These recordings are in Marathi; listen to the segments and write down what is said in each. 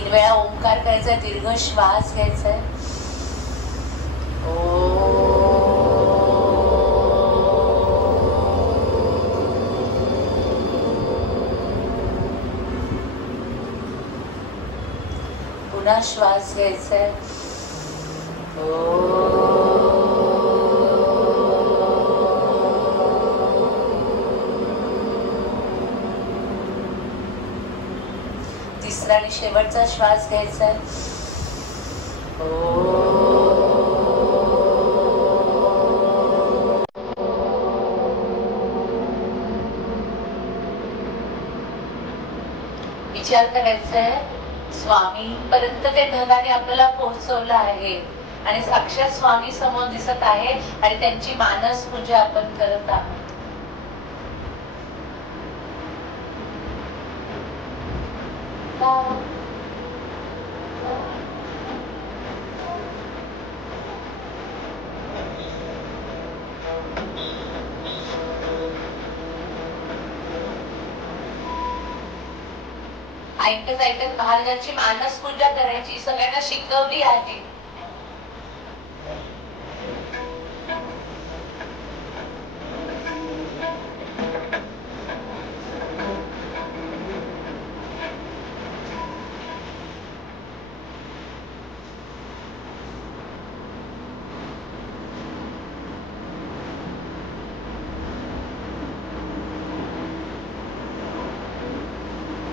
3 वेळा ओंकार करायचा, दीर्घ श्वास घ्यायचा. पुन्हा श्वास घ्यायचा. तिसरा आणि शेवटचा श्वास घ्यायचा. विचार करायचा आहे, स्वामी पर्यंत ते धनाने आपल्याला पोहोचवलं आहे आणि साक्षात स्वामी समोर दिसत आहे आणि त्यांची मानस पूजा आपण करत आहोत. ऐकत ऐकत महाराजांची मानस पूजा करायची सगळ्यांना शिकवली आहे.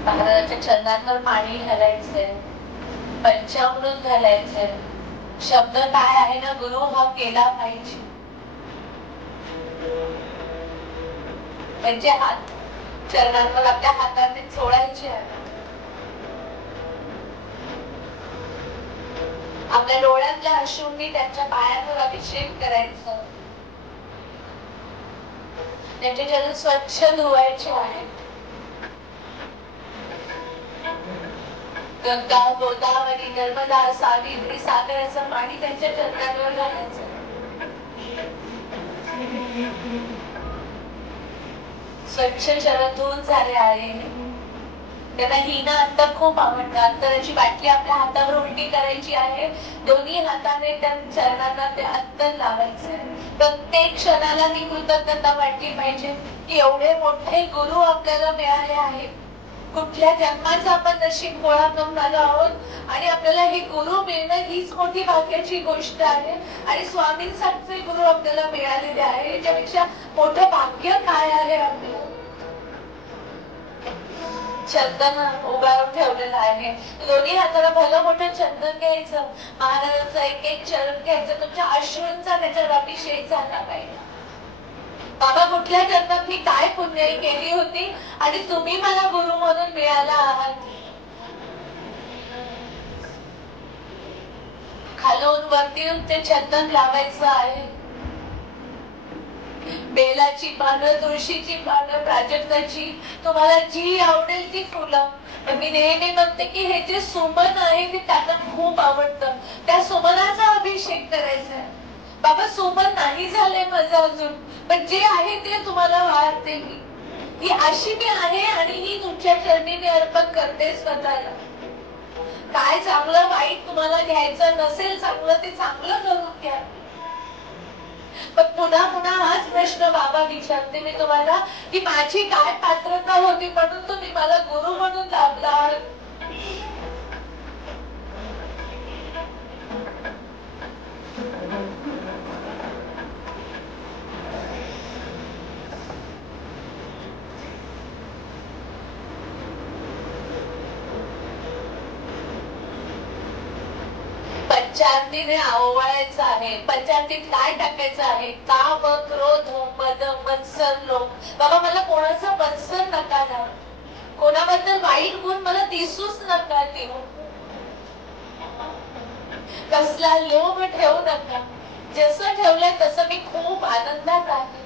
महाराजांच्या चरणांवर पाणी घालायचंय, पंचामृत घालायचंय. शब्द काय आहे ना, गुरुभाव केला पाहिजे. त्यांचे हात चरणांवर आपल्या हाताने सोडायचे. आपल्या डोळ्यातल्या अश्रूंनी त्यांच्या पायांवर अभिषेक करायचा. त्यांचे चरण स्वच्छ धुवायचे आहेत. गंगा, गोदावरी, नर्मदा, सावित्री, सागराचं पाणी त्यांच्या चरणांवर घालायचं. स्वच्छ चरण धुवून झाले आहे. त्यांना हिना अत्तर खूप आवडतं. अत्तराची बाटली आपल्या हातावर उलटी करायची आहे. दोन्ही हाताने त्या चरणांना ते अत्तर लावायचे. प्रत्येक क्षणाला ती कृतज्ञता वाटली पाहिजे की एवढे मोठे गुरु आपल्याला मिळाले आहेत. कुठल्या जन्माचं आपण नशीब गोळा करून आलो आहोत आणि आपल्याला हे गुरु मिळणं हीच मोठी भाग्याची गोष्ट आहे. आणि स्वामींसारखे गुरु आपल्याला मिळालेले आहे, याच्यापेक्षा मोठं भाग्य काय आहे आपलं. चंदन उगाळून ठेवलेलं आहे. दोन्ही हाताला भलं मोठं चंदन घ्यायचं. महाराजांचं एक एक चरण घ्यायचं. तुमच्या अश्रूंचा त्याच्यावर अभिषेक झाला पाहिजे. बाबा, कुठल्या जन्मात मी काय पुण्याई केली होती आणि तुम्ही मला गुरु म्हणून मिळाला आहात. खालून वरती ते चंदन लावायचं आहे. बेलाची पानं, तुळशीची पानं, प्राजक्ताची, तुम्हाला जी आवडेल ती फुलं. मी नेहमी म्हणते की हे जे सुमन आहे ते त्यांना खूप आवडतं. त्या सुमनाचा अभिषेक करायचा. बाबा, सुमन नाही झालंय माझं अजून, पण जे आहे ते तुम्हाला वाढते. ही अशी मी आहे आणि ही तुमच्या चरणी मी अर्पण करते स्वतःला. काय चांगलं वाईट तुम्हाला घ्यायचं नसेल, चांगलं ते चांगलं करून घ्या. पण पुन्हा पुन्हा हाच प्रश्न बाबा विचारते मी तुम्हाला की माझी काय पात्रता होती म्हणून तुम्ही मला गुरु म्हणून लाभला. पंचामृतीने आवळायचं आहे. पंचामृतीत काय टाकायचं आहे? काम, क्रोध, मद, मत्सर, लोभ. बाबा, मला कोणाचा मत्सर नका ना, कोणाबद्दल वाईट गुण मला दिसूच नका देऊ. कसला लोभ ठेवू नका. जसं ठेवलंय तसं मी खूप आनंदात आहे.